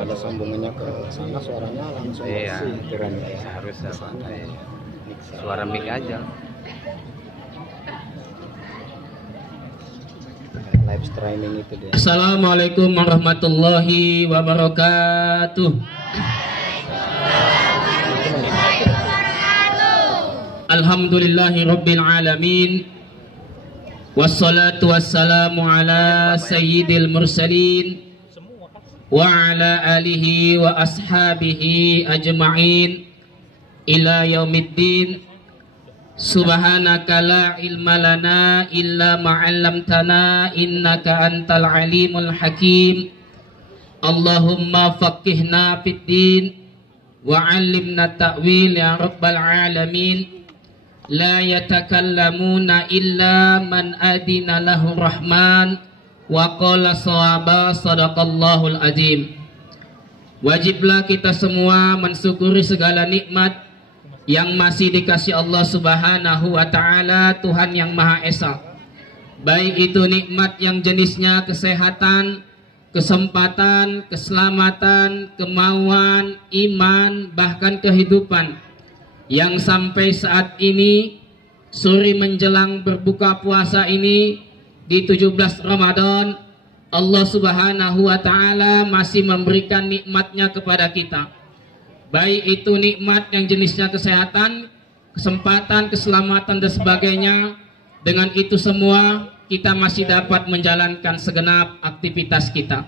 Ada sambungannya ke sana, suaranya langsung keren ya. Harus suara mic aja. Live streaming itu dia. Assalamualaikum warahmatullahi wabarakatuh. Alhamdulillahi rabbil alamin. Wassalatu wassalamu ala sayyidil mursalin wa ala alihi wa ashabihi ajma'in ila yaumiddin. Subhanaka la ilma lana illa ma 'allamtana innaka antal alimul hakim. Allahumma faqihna fid din wa 'allimna ta'wil ya rabbal alamin. La yatakallamuna illa man adina lahu rahman wa qala shawaba sadaqallahul azim. Wajiblah kita semua mensyukuri segala nikmat yang masih dikasih Allah Subhanahu wa ta'ala, Tuhan yang Maha Esa. Baik itu nikmat yang jenisnya kesehatan, kesempatan, keselamatan, kemauan, iman, bahkan kehidupan, yang sampai saat ini sore menjelang berbuka puasa ini di 17 Ramadan, Allah Subhanahu wa ta'ala masih memberikan nikmatnya kepada kita. Baik itu nikmat yang jenisnya kesehatan, kesempatan, keselamatan dan sebagainya. Dengan itu semua kita masih dapat menjalankan segenap aktivitas kita.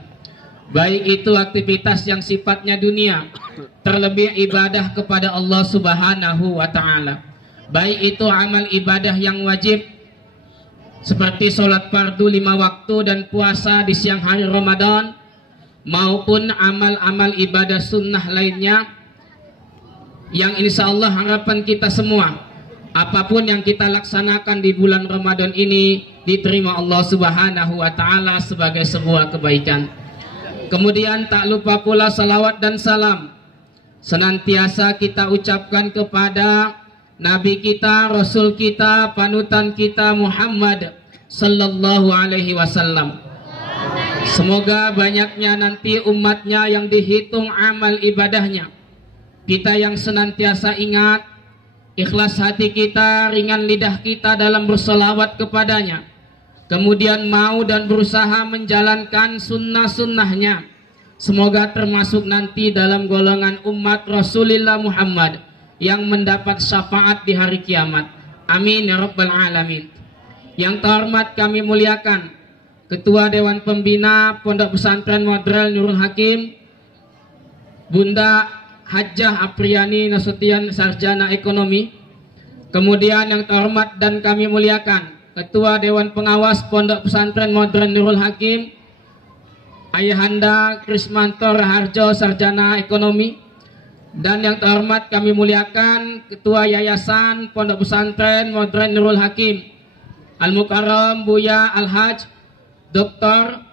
Baik itu aktivitas yang sifatnya dunia, terlebih ibadah kepada Allah Subhanahu wa ta'ala. Baik itu amal ibadah yang wajib seperti sholat fardu 5 waktu dan puasa di siang hari Ramadan, maupun amal-amal ibadah sunnah lainnya yang insya Allah harapan kita semua, apapun yang kita laksanakan di bulan Ramadan ini diterima Allah Subhanahu wa ta'ala sebagai sebuah kebaikan. Kemudian tak lupa pula salawat dan salam senantiasa kita ucapkan kepada Nabi kita, Rasul kita, panutan kita Muhammad sallallahu alaihi wasallam. Semoga banyaknya nanti umatnya yang dihitung amal ibadahnya. Kita yang senantiasa ingat, ikhlas hati kita, ringan lidah kita dalam berselawat kepadanya. Kemudian mau dan berusaha menjalankan sunnah-sunnahnya. Semoga termasuk nanti dalam golongan umat Rasulullah Muhammad yang mendapat syafaat di hari kiamat. Amin ya rabbal alamin. Yang terhormat kami muliakan Ketua Dewan Pembina Pondok Pesantren Modern Nurul Hakim, Bunda Hajjah Apriani Nasution, Sarjana Ekonomi. Kemudian yang terhormat dan kami muliakan Ketua Dewan Pengawas Pondok Pesantren Modern Nurul Hakim, Ayahanda Krismanto Raharjo, Sarjana Ekonomi. Dan yang terhormat kami muliakan Ketua Yayasan Pondok Pesantren Modern Nurul Hakim, Al-Mukarram Buya Al-Haj Dr.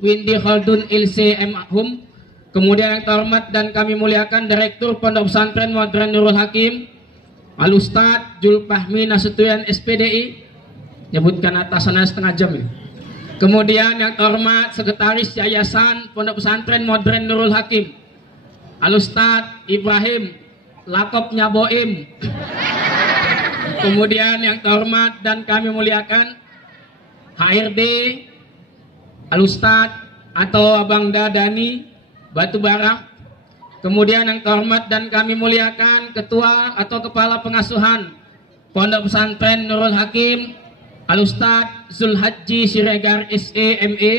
Windy Khaldun Ilse M. Hum. Kemudian yang terhormat dan kami muliakan Direktur Pondok Pesantren Modern Nurul Hakim, Al-Ustadz Julfahmi Nasution SPDI. Nyebutkan atasannya setengah jam ya. Kemudian yang terhormat Sekretaris Yayasan Pondok Pesantren Modern Nurul Hakim, Al-Ustadz Ibrahim Lakopnya Boim. Kemudian yang terhormat dan kami muliakan HRD Al-Ustadz atau Abang Dadani Batubara. Kemudian yang terhormat dan kami muliakan Ketua atau Kepala Pengasuhan Pondok Pesantren Nurul Hakim, Al-Ustadz Zulhajji Siregar SE.ME.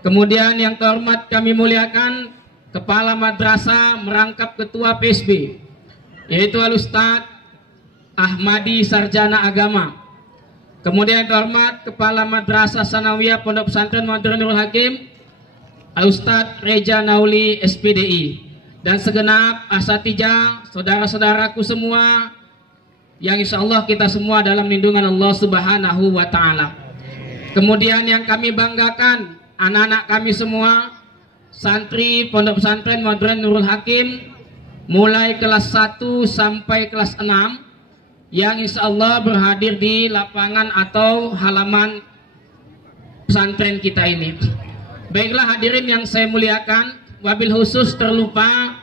Kemudian yang terhormat kami muliakan Kepala Madrasah merangkap Ketua PSB, yaitu Al-Ustadz Ahmadi Sarjana Agama. Kemudian yang terhormat Kepala Madrasah Sanawiyah Pondok Pesantren Modern Nurul Hakim, Al-Ustadz Reja Nauli SPDI. Dan segenap asatijah, saudara-saudaraku semua, yang insya Allah kita semua dalam lindungan Allah Subhanahu wa ta'ala. Kemudian yang kami banggakan, anak-anak kami semua, santri Pondok Pesantren Modern Nurul Hakim, mulai kelas 1 sampai kelas 6, yang insya Allah berhadir di lapangan atau halaman pesantren kita ini. Baiklah hadirin yang saya muliakan, wabil khusus terlupa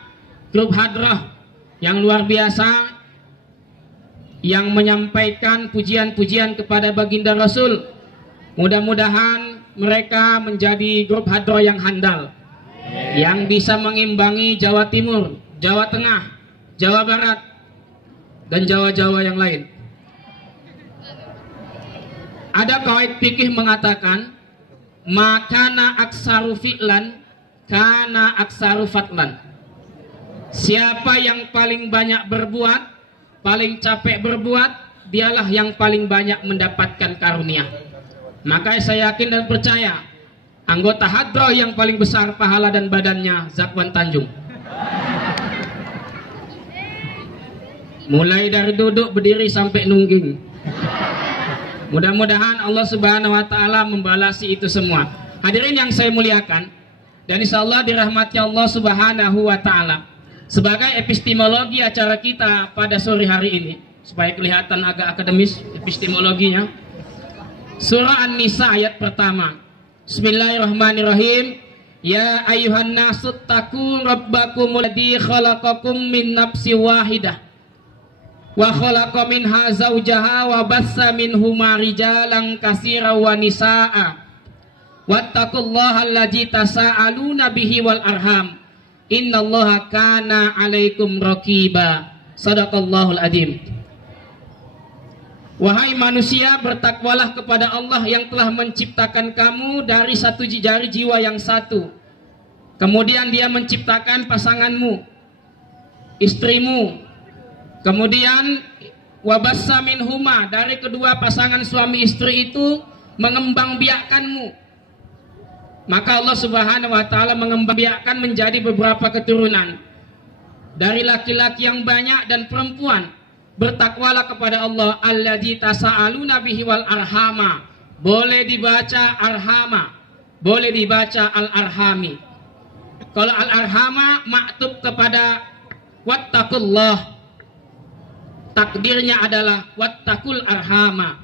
grup hadrah yang luar biasa yang menyampaikan pujian-pujian kepada baginda Rasul. Mudah-mudahan mereka menjadi grup hadrah yang handal, yang bisa mengimbangi Jawa Timur, Jawa Tengah, Jawa Barat, dan Jawa-Jawa yang lain. Ada kaid fikih mengatakan, makana aksaru fi'lan kana aksaru fatlan. Siapa yang paling banyak berbuat, paling capek berbuat, dialah yang paling banyak mendapatkan karunia. Maka saya yakin dan percaya anggota hadrah yang paling besar pahala dan badannya Zakwan Tanjung. Mulai dari duduk, berdiri sampai nungging. Mudah-mudahan Allah Subhanahu wa taala membalasi itu semua. Hadirin yang saya muliakan, dan insyaallah dirahmati Allah Subhanahu wa taala. Sebagai epistemologi acara kita pada sore hari ini, supaya kelihatan agak akademis epistemologinya. Surah An-Nisa ayat pertama. Bismillahirrahmanirrahim. Ya ayyuhan nasu taqu rabbakumul ladzi khalaqakum min nafsin wahidah wa khalaqa minha zawjaha wa bassa minhuma rijalan katsiran wa nisaa. Wattaqullaha allazi tasaaluna bihi wal arham. Innallaha kana 'alaikum raqiba. Shadaqallahul adzim. Wahai manusia, bertakwalah kepada Allah yang telah menciptakan kamu dari satu jari jiwa yang satu. Kemudian dia menciptakan pasanganmu, istrimu. Kemudian wabassa minhuma, dari kedua pasangan suami istri itu mengembangbiakkanmu. Maka Allah Subhanahu wa taala mengembangbiakkan menjadi beberapa keturunan dari laki-laki yang banyak dan perempuan. Bertakwalah kepada Allah alladzi tasaaluna bihi wal arhama. Boleh dibaca arhama, boleh dibaca al arhami. Kalau al arhama maktub kepada wattaqullah, takdirnya adalah wattaqul arhama.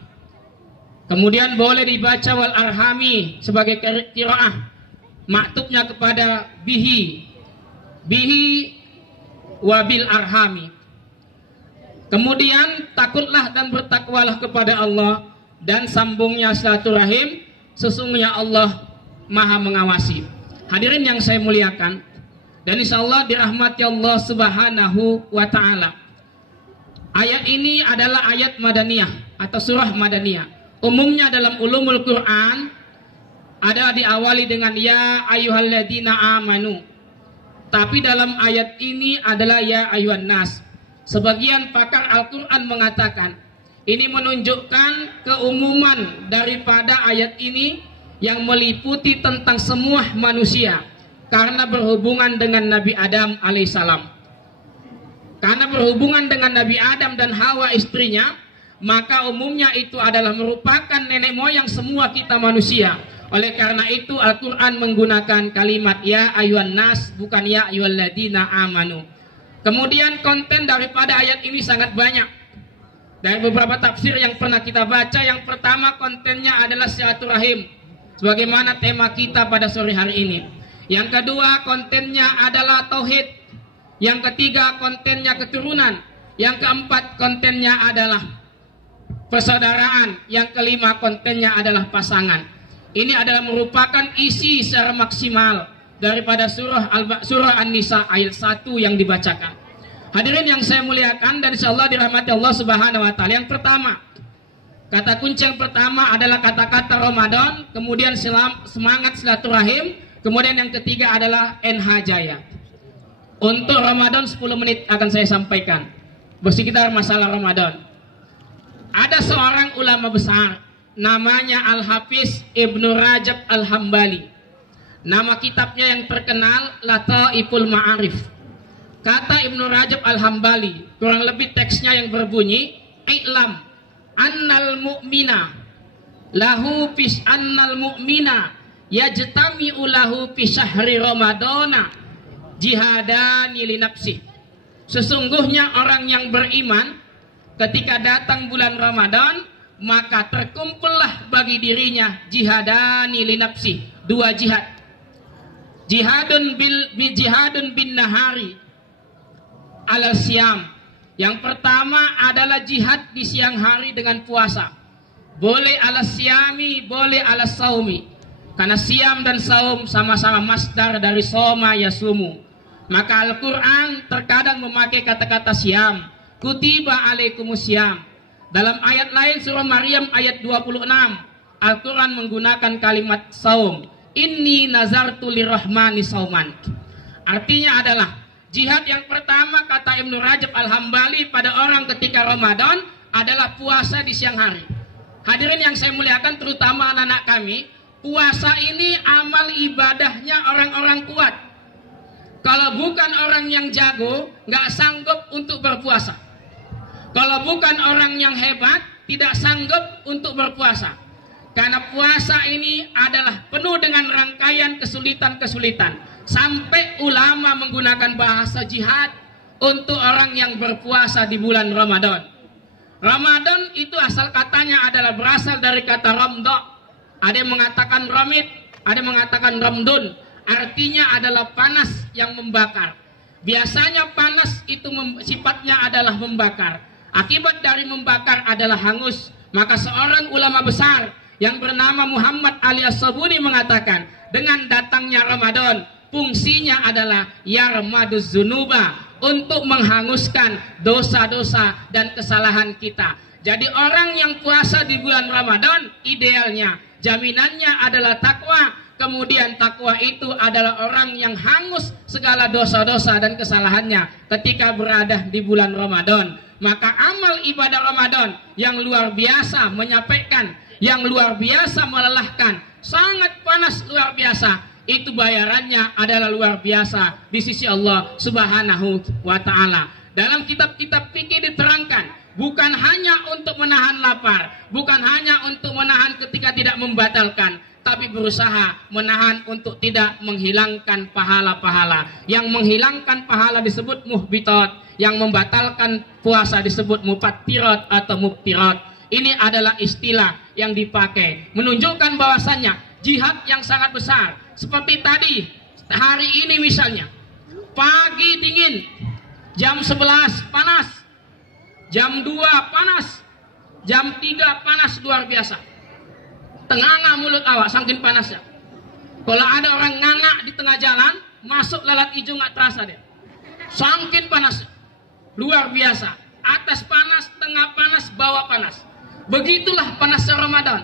Kemudian boleh dibaca wal arhami sebagai qiraah, maktubnya kepada bihi wabil arhami. Kemudian takutlah dan bertakwalah kepada Allah, dan sambungnya silaturahim, sesungguhnya Allah Maha mengawasi. Hadirin yang saya muliakan, dan insyaallah dirahmati Allah Subhanahu wa taala. Ayat ini adalah ayat Madaniyah atau surah Madaniyah. Umumnya dalam ulumul Quran ada diawali dengan ya ayyuhalladzina amanu. Tapi dalam ayat ini adalah ya ayyuhan nas. Sebagian pakar Al-Quran mengatakan ini menunjukkan keumuman daripada ayat ini yang meliputi tentang semua manusia, karena berhubungan dengan Nabi Adam alaihissalam. Karena berhubungan dengan Nabi Adam dan Hawa istrinya, maka umumnya itu adalah merupakan nenek moyang semua kita manusia. Oleh karena itu Al-Quran menggunakan kalimat ya ayyuhan nas, bukan ya ayyuhalladzina amanu. Kemudian konten daripada ayat ini sangat banyak. Dari beberapa tafsir yang pernah kita baca, yang pertama kontennya adalah silaturahim, sebagaimana tema kita pada sore hari ini. Yang kedua kontennya adalah tauhid. Yang ketiga kontennya keturunan. Yang keempat kontennya adalah persaudaraan. Yang kelima kontennya adalah pasangan. Ini adalah merupakan isi secara maksimal daripada surah An-Nisa ayat 1 yang dibacakan. Hadirin yang saya muliakan dan insyaallah dirahmati Allah Subhanahu wa taala. Yang pertama, kata kunci yang pertama adalah kata-kata Ramadan, kemudian semangat silaturahim, kemudian yang ketiga adalah NH Jaya. Untuk Ramadan 10 menit akan saya sampaikan bersekitar masalah Ramadan. Ada seorang ulama besar namanya Al-Hafiz Ibnu Rajab Al-Hambali. Nama kitabnya yang terkenal Lataiful Ma'arif. Kata Ibnu Rajab Al-Hambali, kurang lebih teksnya yang berbunyi, "I'lam annal mu'mina lahu fis annal mu'mina yajtami'u lahu fi syahri ramadana jihadani li nafsi." Sesungguhnya orang yang beriman ketika datang bulan Ramadan, maka terkumpullah bagi dirinya jihadani li nafsi, 2 jihad. Jihadun bin nahari ala siyam. Yang pertama adalah jihad di siang hari dengan puasa. Boleh ala siyami, boleh ala saumi. Karena siam dan saum sama-sama masdar dari soma yasumu. Maka Al-Quran terkadang memakai kata-kata siam. Kutiba alaikumus siam. Dalam ayat lain surah Maryam ayat 26, Al-Quran menggunakan kalimat saum. Inni nazartu lirrahmani sauman. Artinya adalah jihad yang pertama kata Ibnu Rajab Al-Hambali pada orang ketika Ramadan adalah puasa di siang hari. Hadirin yang saya muliakan, terutama anak-anak kami, puasa ini amal ibadahnya orang-orang kuat. Kalau bukan orang yang jago, nggak sanggup untuk berpuasa. Kalau bukan orang yang hebat, tidak sanggup untuk berpuasa. Karena puasa ini adalah penuh dengan rangkaian kesulitan-kesulitan. Sampai ulama menggunakan bahasa jihad untuk orang yang berpuasa di bulan Ramadan. Ramadan itu asal katanya adalah berasal dari kata ramda. Ada yang mengatakan ramid, ada yang mengatakan ramdun. Artinya adalah panas yang membakar. Biasanya panas itu sifatnya adalah membakar. Akibat dari membakar adalah hangus. Maka seorang ulama besar yang bernama Muhammad Ali As-Sabuni mengatakan, dengan datangnya Ramadan, fungsinya adalah yarmaduz zunuba, untuk menghanguskan dosa-dosa dan kesalahan kita. Jadi orang yang puasa di bulan Ramadan, idealnya jaminannya adalah takwa. Kemudian takwa itu adalah orang yang hangus segala dosa-dosa dan kesalahannya ketika berada di bulan Ramadan. Maka amal ibadah Ramadan yang luar biasa menyampaikan, yang luar biasa melelahkan, sangat panas luar biasa, itu bayarannya adalah luar biasa di sisi Allah Subhanahu wa Ta'ala. Dalam kitab-kitab fikih diterangkan, bukan hanya untuk menahan lapar, bukan hanya untuk menahan ketika tidak membatalkan, tapi berusaha menahan untuk tidak menghilangkan pahala-pahala. Yang menghilangkan pahala disebut muhbitat, yang membatalkan puasa disebut mufattirat atau muftirat. Ini adalah istilah yang dipakai menunjukkan bahwasannya jihad yang sangat besar. Seperti tadi, hari ini misalnya, pagi dingin, jam 11 panas, jam 2 panas, jam 3 panas luar biasa. Tenganga mulut awak saking panasnya. Kalau ada orang nganga di tengah jalan, masuk lalat hijau nggak terasa dia. Saking panasnya, luar biasa. Atas panas, tengah panas, bawah panas. Begitulah panasnya Ramadan.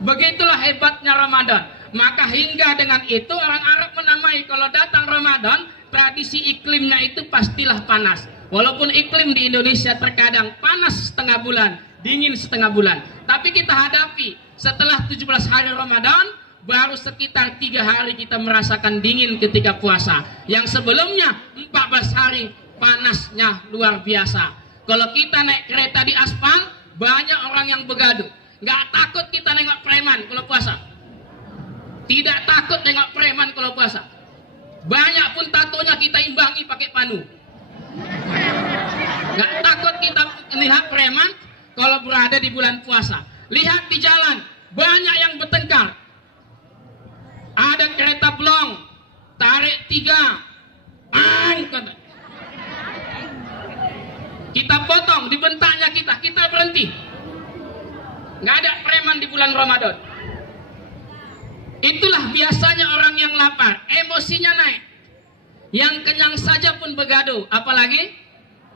Begitulah hebatnya Ramadan. Maka hingga dengan itu orang Arab menamai kalau datang Ramadan, tradisi iklimnya itu pastilah panas. Walaupun iklim di Indonesia terkadang panas setengah bulan, dingin setengah bulan. Tapi kita hadapi setelah 17 hari Ramadan, baru sekitar 3 hari kita merasakan dingin ketika puasa. Yang sebelumnya 14 hari panasnya luar biasa. Kalau kita naik kereta di aspal, banyak orang yang begaduh. Nggak takut kita nengok preman kalau puasa. Tidak takut nengok preman kalau puasa. Banyak pun tatonya kita imbangi pakai panu. Nggak takut kita melihat preman kalau berada di bulan puasa. Lihat di jalan, banyak yang bertengkar. Ada kereta blong, tarik 3, kita potong, dibentaknya kita berhenti. Nggak ada preman di bulan Ramadan. Itulah biasanya orang yang lapar, emosinya naik. Yang kenyang saja pun begaduh, apalagi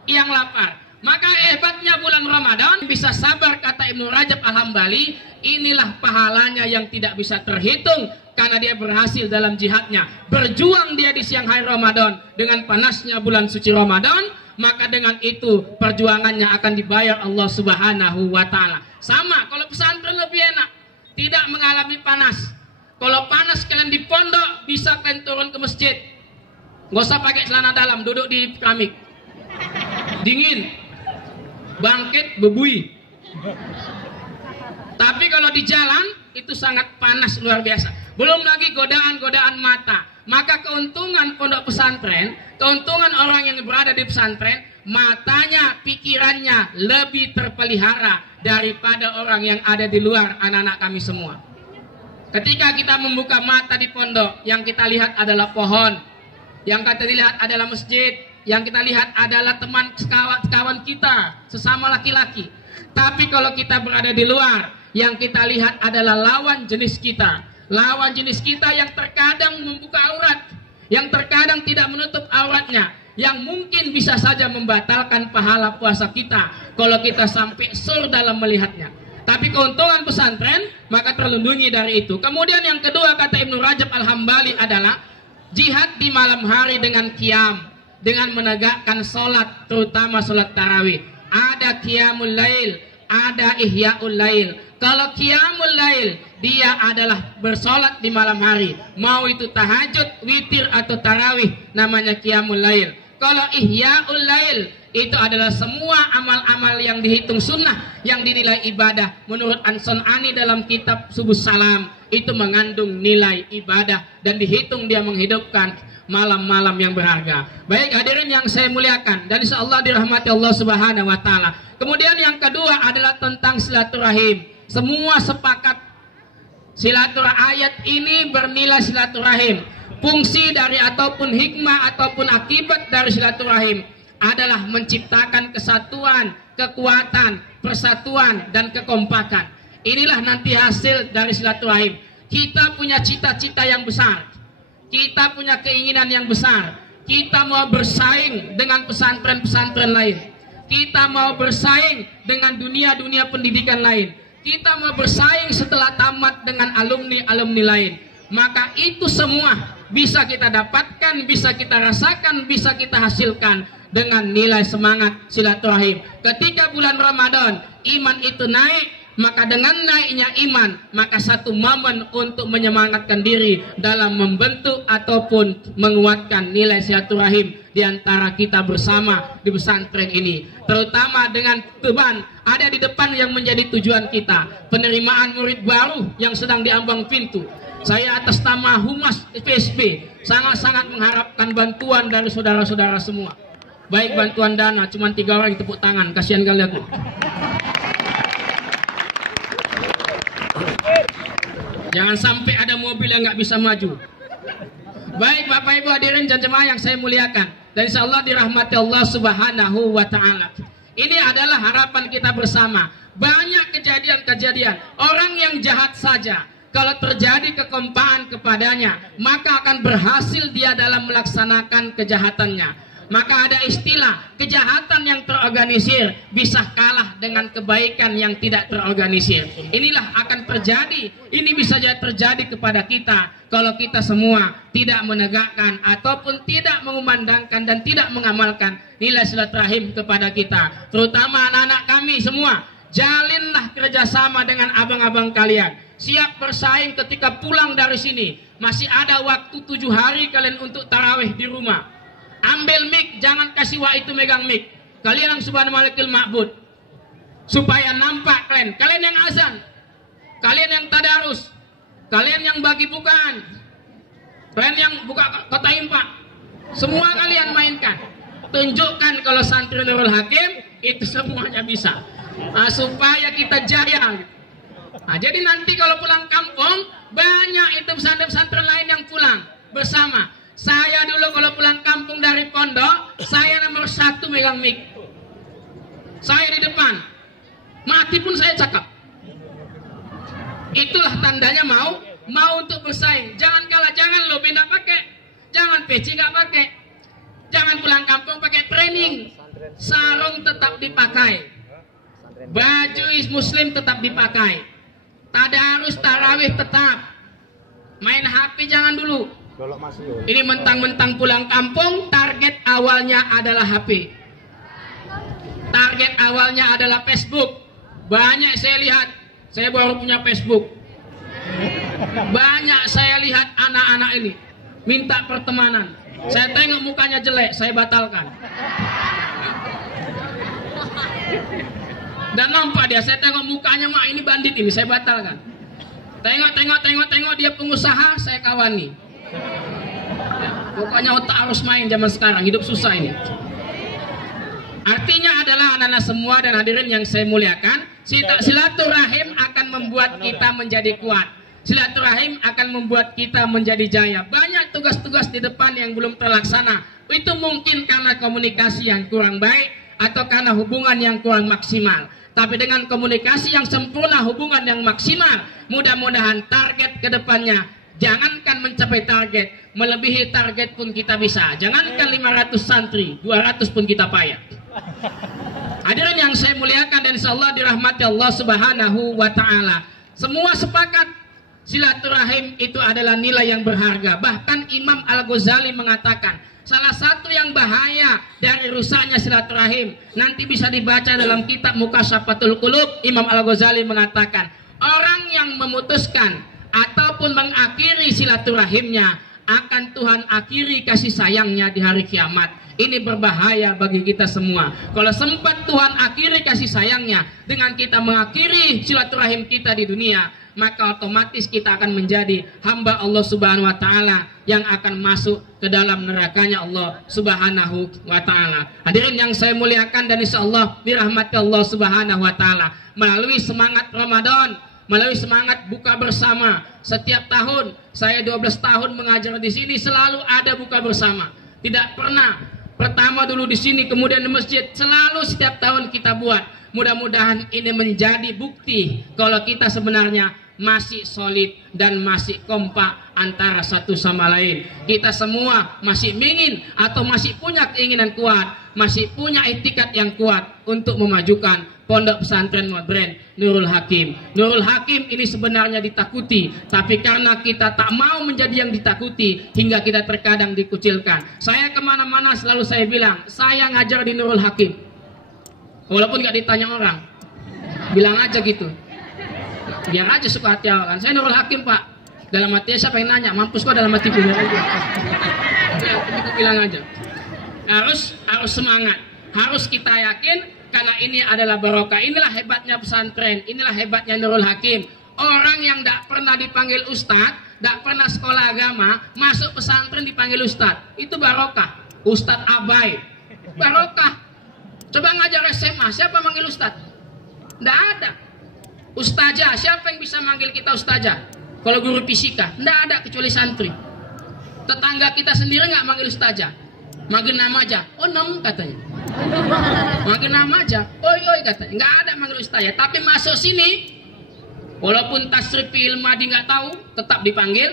yang lapar. Maka hebatnya bulan Ramadan, bisa sabar kata Ibnu Rajab Al-Hambali, inilah pahalanya yang tidak bisa terhitung karena dia berhasil dalam jihadnya. Berjuang dia di siang hari Ramadan dengan panasnya bulan suci Ramadan, maka dengan itu perjuangannya akan dibayar Allah Subhanahu wa Ta'ala. Sama kalau pesantren lebih enak, tidak mengalami panas. Kalau panas kalian di pondok, bisa kalian turun ke masjid. Nggak usah pakai celana dalam, duduk di keramik. Dingin, bangkit, bebui. Tapi kalau di jalan, itu sangat panas luar biasa. Belum lagi godaan-godaan mata. Maka keuntungan pondok pesantren, keuntungan orang yang berada di pesantren, matanya, pikirannya lebih terpelihara daripada orang yang ada di luar, anak-anak kami semua. Ketika kita membuka mata di pondok, yang kita lihat adalah pohon, yang kita lihat adalah masjid, yang kita lihat adalah teman kawan kita, sesama laki-laki. Tapi kalau kita berada di luar, yang kita lihat adalah lawan jenis kita. Lawan jenis kita yang terkadang membuka aurat, yang terkadang tidak menutup auratnya, yang mungkin bisa saja membatalkan pahala puasa kita kalau kita sampai sur dalam melihatnya. Tapi keuntungan pesantren maka terlindungi dari itu. Kemudian yang kedua, kata Ibnu Rajab Al-Hambali, adalah jihad di malam hari dengan qiyam, dengan menegakkan sholat, terutama sholat tarawih. Ada qiyamul lail, ada ihya'ul lail. Kalau qiyamul lail, dia adalah bersolat di malam hari, mau itu tahajud, witir atau tarawih, namanya qiyamul lail. Kalau ihya'ul lail, itu adalah semua amal-amal yang dihitung sunnah, yang dinilai ibadah. Menurut An-Sun'ani dalam kitab Subuh Salam, itu mengandung nilai ibadah dan dihitung dia menghidupkan malam-malam yang berharga. Baik hadirin yang saya muliakan, dan insyaallah dirahmati Allah Subhanahu wa taala. Kemudian yang kedua adalah tentang silaturahim. Semua sepakat silaturahim, ayat ini bernilai silaturahim. Fungsi dari ataupun hikmah ataupun akibat dari silaturahim adalah menciptakan kesatuan, kekuatan, persatuan, dan kekompakan. Inilah nanti hasil dari silaturahim. Kita punya cita-cita yang besar, kita punya keinginan yang besar. Kita mau bersaing dengan pesantren-pesantren lain, kita mau bersaing dengan dunia-dunia pendidikan lain, kita mau bersaing setelah tamat dengan alumni-alumni lain. Maka itu semua bisa kita dapatkan, bisa kita rasakan, bisa kita hasilkan dengan nilai semangat silaturahim. Ketika bulan Ramadan iman itu naik, maka dengan naiknya iman, maka satu momen untuk menyemangatkan diri dalam membentuk ataupun menguatkan nilai silaturahim di antara kita bersama di pesantren ini. Terutama dengan beban ada di depan yang menjadi tujuan kita, penerimaan murid baru yang sedang diambang pintu. Saya atas nama Humas FSP sangat-sangat mengharapkan bantuan dari saudara-saudara semua. Baik bantuan dana, cuma 3 orang yang tepuk tangan, kasihan kali aku. Jangan sampai ada mobil yang nggak bisa maju. Baik Bapak Ibu hadirin dan jemaah yang saya muliakan, dan insyaallah dirahmati Allah Subhanahu wa taala. Ini adalah harapan kita bersama. Banyak kejadian-kejadian orang yang jahat saja, kalau terjadi kekompakan kepadanya, maka akan berhasil dia dalam melaksanakan kejahatannya. Maka ada istilah, kejahatan yang terorganisir bisa kalah dengan kebaikan yang tidak terorganisir. Inilah akan terjadi, ini bisa jadi terjadi kepada kita kalau kita semua tidak menegakkan ataupun tidak mengumandangkan dan tidak mengamalkan nilai silaturahim kepada kita. Terutama anak-anak kami semua, jalinlah kerjasama dengan abang-abang kalian. Siap bersaing ketika pulang dari sini. Masih ada waktu 7 hari kalian untuk tarawih di rumah. Ambil mic, jangan kasih wa itu megang mic. Kalian yang subhana malikil ma'bud, supaya nampak kalian. Kalian yang azan, kalian yang tadarus, kalian yang bagi bukaan, kalian yang buka kota impak, semua kalian mainkan. Tunjukkan kalau santri Nurul Hakim itu semuanya bisa. Supaya kita jaya. Jadi nanti kalau pulang kampung, banyak itu pesantren-pesantren lain yang pulang bersama. Saya dulu kalau pulang kampung dari pondok, saya nomor 1 megang mic. Saya di depan, mati pun saya cakap. Itulah tandanya mau untuk bersaing. Jangan kalah, jangan lo benda pakai, jangan peci nggak pakai, jangan pulang kampung pakai training. Sarung tetap dipakai, baju muslim tetap dipakai, tadarus tarawih tetap. Main HP jangan dulu. Ini mentang-mentang pulang kampung, target awalnya adalah HP, target awalnya adalah Facebook. Banyak saya lihat, saya baru punya Facebook, banyak saya lihat anak-anak ini minta pertemanan. Saya tengok mukanya jelek, saya batalkan. Dan nampak dia, saya tengok mukanya, mak ini bandit ini, saya batalkan. Tengok dia pengusaha, saya kawani. Pokoknya otak harus main zaman sekarang, hidup susah ini. Artinya adalah anak-anak semua dan hadirin yang saya muliakan, silaturahim akan membuat kita menjadi kuat. Silaturahim akan membuat kita menjadi jaya. Banyak tugas-tugas di depan yang belum terlaksana. Itu mungkin karena komunikasi yang kurang baik atau karena hubungan yang kurang maksimal. Tapi dengan komunikasi yang sempurna, hubungan yang maksimal, mudah-mudahan target ke depannya, jangankan mencapai target, melebihi target pun kita bisa. Jangankan 500 santri, 200 pun kita payah. Hadirin yang saya muliakan dan insyaallah dirahmati Allah Subhanahu wa taala. Semua sepakat silaturahim itu adalah nilai yang berharga. Bahkan Imam Al-Ghazali mengatakan, salah satu yang bahaya dari rusaknya silaturahim, nanti bisa dibaca dalam kitab Mukashafatul Qulub. Imam Al-Ghazali mengatakan, orang yang memutuskan ataupun mengakhiri silaturahimnya akan Tuhan akhiri kasih sayangnya di hari kiamat. Ini berbahaya bagi kita semua. Kalau sempat Tuhan akhiri kasih sayangnya dengan kita mengakhiri silaturahim kita di dunia, maka otomatis kita akan menjadi hamba Allah Subhanahu wa taala yang akan masuk ke dalam nerakanya Allah Subhanahu wa taala. Hadirin yang saya muliakan dan insyaallah dirahmati Allah Subhanahu wa taala, melalui semangat Ramadan, melalui semangat buka bersama, setiap tahun saya 12 tahun mengajar di sini selalu ada buka bersama. Tidak pernah pertama dulu di sini, kemudian di masjid, selalu setiap tahun kita buat. Mudah-mudahan ini menjadi bukti kalau kita sebenarnya masih solid dan masih kompak antara satu sama lain. Kita semua masih ingin atau masih punya keinginan kuat, masih punya itikat yang kuat untuk memajukan Pondok Pesantren Modern Nurul Hakim. Nurul Hakim ini sebenarnya ditakuti, tapi karena kita tak mau menjadi yang ditakuti hingga kita terkadang dikucilkan. Saya kemana-mana selalu saya bilang, saya ngajar di Nurul Hakim. Walaupun gak ditanya orang, bilang aja gitu. Biar aja suka hati awal kan. Saya Nurul Hakim Pak. Dalam hati siapa yang nanya, mampus kok dalam hati gue. Bilang aja. Harus semangat. Harus kita yakin. Karena ini adalah barokah. Inilah hebatnya pesantren. Inilah hebatnya Nurul Hakim. Orang yang tidak pernah dipanggil ustadz, tidak pernah sekolah agama, masuk pesantren dipanggil ustadz. Itu barokah. Ustadz abai. Barokah. Coba ngajar SMA, siapa manggil ustadz? Tidak ada. Ustazah, siapa yang bisa manggil kita ustazah? Kalau guru fisika, tidak ada kecuali santri. Tetangga kita sendiri nggak manggil ustazah. Manggil nama aja. Oh nom katanya. Manggil nama aja. Oi oi katanya. Nggak ada manggil ustazah. Tapi masuk sini, walaupun tasrif ilmadi nggak tahu, tetap dipanggil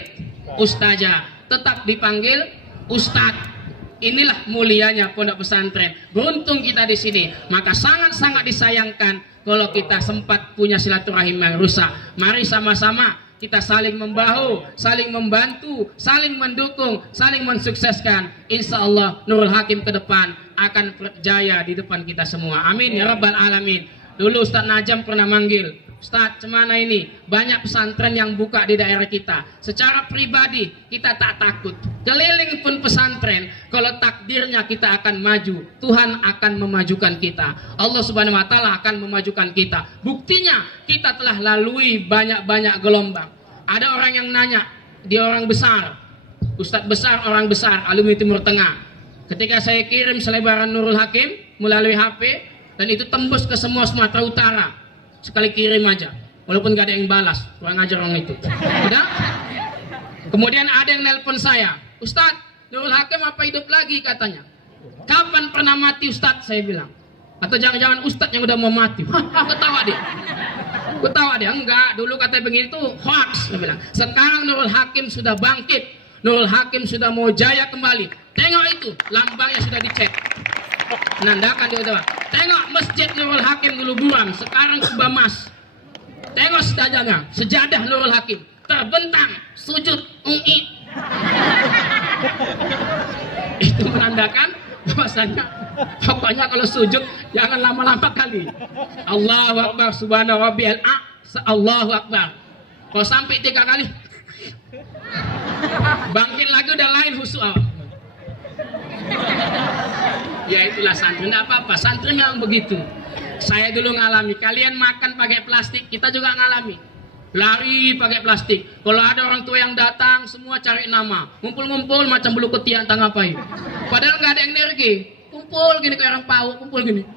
ustazah. Tetap dipanggil ustadz. Inilah mulianya pondok pesantren. Beruntung kita di sini. Maka sangat-sangat disayangkan kalau kita sempat punya silaturahim yang rusak. Mari sama-sama kita saling membahu, saling membantu, saling mendukung, saling mensukseskan. Insya Allah Nurul Hakim ke depan akan berjaya di depan kita semua. Amin ya Rabbal Alamin. Dulu Ustadz Najam pernah manggil, Ustadz cemana ini banyak pesantren yang buka di daerah kita. Secara pribadi kita tak takut. Keliling pun pesantren, kalau takdirnya kita akan maju, Tuhan akan memajukan kita. Allah Subhanahu wa taala akan memajukan kita. Buktinya kita telah lalui banyak-banyak gelombang. Ada orang yang nanya, dia orang besar, Ustadz besar, orang besar, alumni Timur Tengah. Ketika saya kirim selebaran Nurul Hakim melalui HP, dan itu tembus ke semua Sumatera Utara. Sekali kirim aja, walaupun gak ada yang balas. Kurang ajar orang itu. Udah? Kemudian ada yang nelpon saya, Ustadz, Nurul Hakim apa hidup lagi katanya. Kapan pernah mati Ustadz? Saya bilang. Atau jangan-jangan Ustadz yang udah mau mati. Ketawa dia. Ketawa dia. Enggak, dulu katanya begitu hoax. Saya bilang. Sekarang Nurul Hakim sudah bangkit. Nurul Hakim sudah mau jaya kembali. Tengok itu, lambangnya sudah dicek. Menandakan dia udah. Tengok masjid Nurul Hakim dulu buram, sekarang kubah emas. Tengok sejadah Nurul Hakim terbentang sujud UI. Itu menandakan bahwasanya pokoknya kalau sujud jangan lama-lama kali. Allahu Akbar, subhana rabbiyal a'la, Allahu Akbar. Kalau sampai 3 kali bangkit lagi udah lain khusyuk. Ya itulah santri, tidak apa-apa, santri memang begitu. Saya dulu ngalami, kalian makan pakai plastik, kita juga ngalami. Lari pakai plastik. Kalau ada orang tua yang datang, semua cari nama, ngumpul-ngumpul macam bulu ketiak, entah ngapain. Padahal nggak ada energi. kumpul gini kayak orang PAUD, kumpul gini.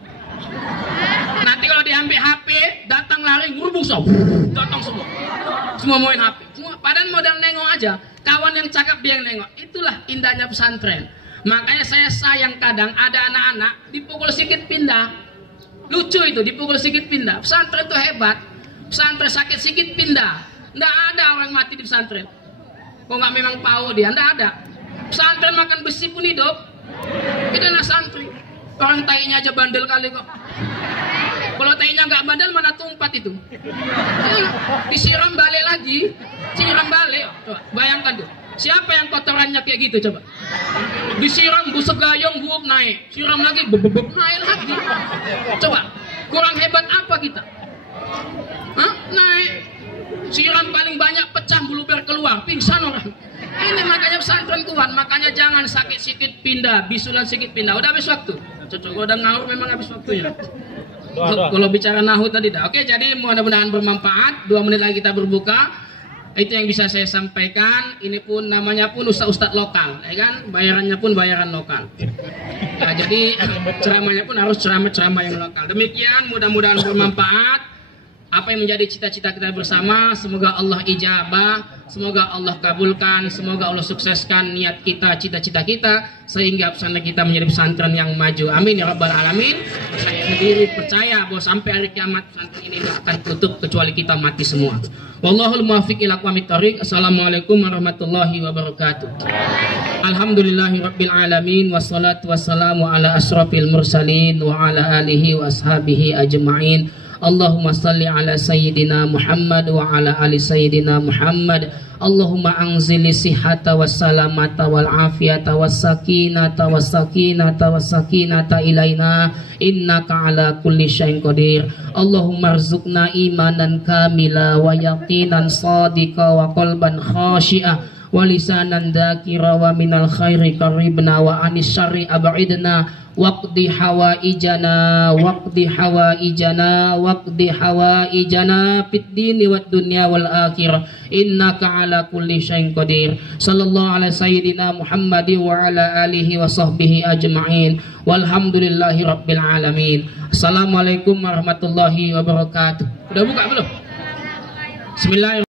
Nanti kalau diambil HP, datang lari ngurubung sob, datang semua. Semua main HP. Semua padahal modal nengok aja. Kawan yang cakap dia yang nengok. Itulah indahnya pesantren. Makanya saya sayang kadang ada anak-anak dipukul sedikit pindah. Lucu itu, dipukul sedikit pindah. Pesantren itu hebat. Pesantren sakit sedikit pindah. Nggak ada orang mati di pesantren. Kok nggak memang PAUD dia? Nggak ada. Pesantren makan besi pun hidup. Itu anak santri. Orang tainya aja bandel kali kok. Kalau tainya nggak bandel mana tumpat itu. Disiram balik lagi. Siram balik. Coba, bayangkan tuh. Siapa yang kotorannya kayak gitu coba? Disiram busuk gayung buuk naik. Siram lagi bebek naik lagi. Coba. Kurang hebat apa kita? Hah? Naik. Siram paling banyak pecah bulu ber keluar, pingsan orang. Ini makanya pesantren kuat, makanya jangan sakit sedikit pindah, bisulan sedikit pindah. Udah habis waktu. Cocok udah ngawur memang habis waktunya. Kalau bicara nahu tadi dah. Oke, jadi mudah-mudahan bermanfaat. 2 menit lagi kita berbuka. Itu yang bisa saya sampaikan. Ini pun namanya pun ustaz lokal, ya kan? Bayarannya pun bayaran lokal. Nah, jadi ceramahnya pun harus ceramah-ceramah yang lokal. Demikian, mudah-mudahan bermanfaat. Apa yang menjadi cita-cita kita bersama, semoga Allah ijabah, semoga Allah kabulkan, semoga Allah sukseskan niat kita, cita-cita kita, sehingga pesantren kita menjadi pesantren yang maju. Amin ya rabbal alamin. Saya sendiri percaya bahwa sampai hari kiamat pesantren ini tidak akan tutup kecuali kita mati semua. Wallahul muwaffiq ila aqwamit thoriq. Assalamualaikum warahmatullahi wabarakatuh. Alhamdulillahirabbil alamin wassalatu wassalamu ala asrofil mursalin wa ala alihi wa ashabihi ajma'in. Allahumma salli ala sayyidina Muhammad wa ala ali sayyidina Muhammad. Allahumma anzili sihhata wassalamata wal afiyata wassakinata wassakinata ilaina innaka ala kulli syai'in qadir. Allahumma rzuqna imanan kamila wa yaqinan sadiqa wa qalban khashi'a wa lisanan dzakira wa minal khairi qaribna wa anis syarri ab'idna waqdi hawaijana fid dini wad dunya wal akhirah innaka ala kulli syai'in qadir. Sallallahu ala sayyidina Muhammadi wa ala alihi wa sahbihi ajma'in walhamdulillahi rabbil alamin. Assalamualaikum warahmatullahi wabarakatuh. Udah buka belum? Bismillahirrahmanirrahim.